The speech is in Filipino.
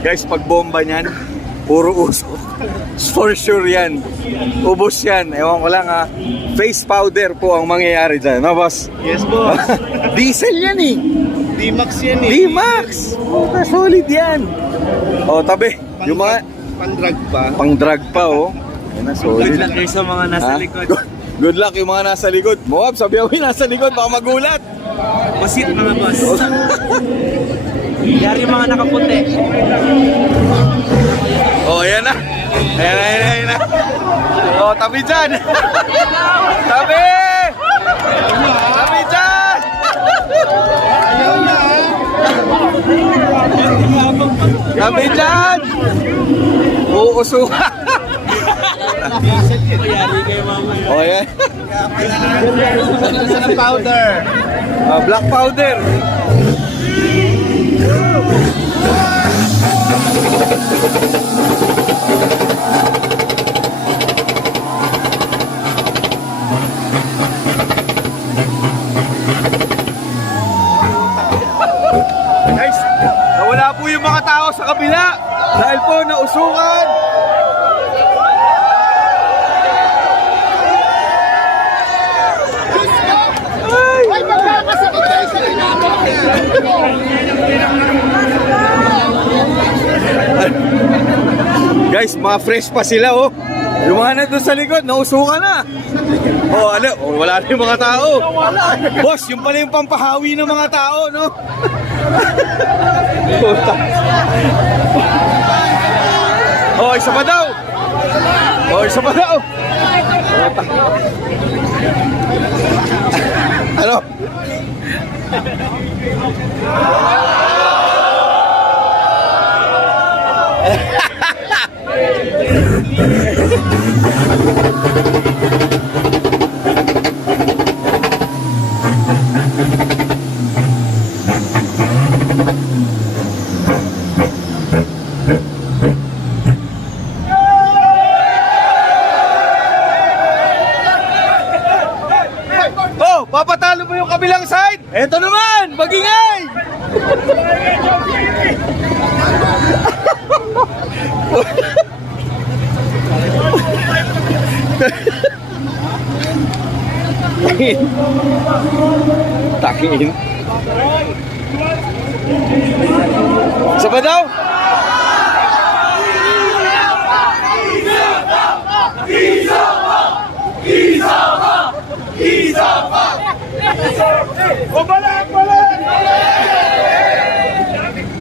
Guys, pag bomba niyan, puro usok. For sure yan. Ubos yan. Ewan ko lang ha. Face powder po ang mangyayari dyan. No, boss? Yes, boss. Diesel yan eh. D-Max yan eh. D-Max. Puta, solid yan. O, tabi. Yung mga... Pang-drag pa. Pang-drag pa, oh. Yan na, solid. Good luck kayo sa mga nasa likod. Good luck yung mga nasa likod. Moab, sabi ako yung nasa likod. Baka magulat. Masit mga boss. Yari mga nakaputi. Oh, ayan na. Ayan na. Oh, tabi dyan. Tabi! Tabi dyan! Tabi dyan! Uusuka. Yari kayo mama. Oh, ayan. Sa powder. Black powder. Guys, nawala po yung mga tao sa kabila dahil po nausukan. Ay, magkakasakit tayo sa Guys, mga fresh pa sila, oh. Yung mga nandun sa likod, nausukan na. Oh, ano? Oh, wala na yung mga tao. Boss, yung pala yung pampahawi ng mga tao, no? Oh, isa pa daw. Oh, isa pa daw. Ano? Oh, papatalo mo yung kabilang side. Eto naman, magingay. Takin. Isa pa daw? O bala!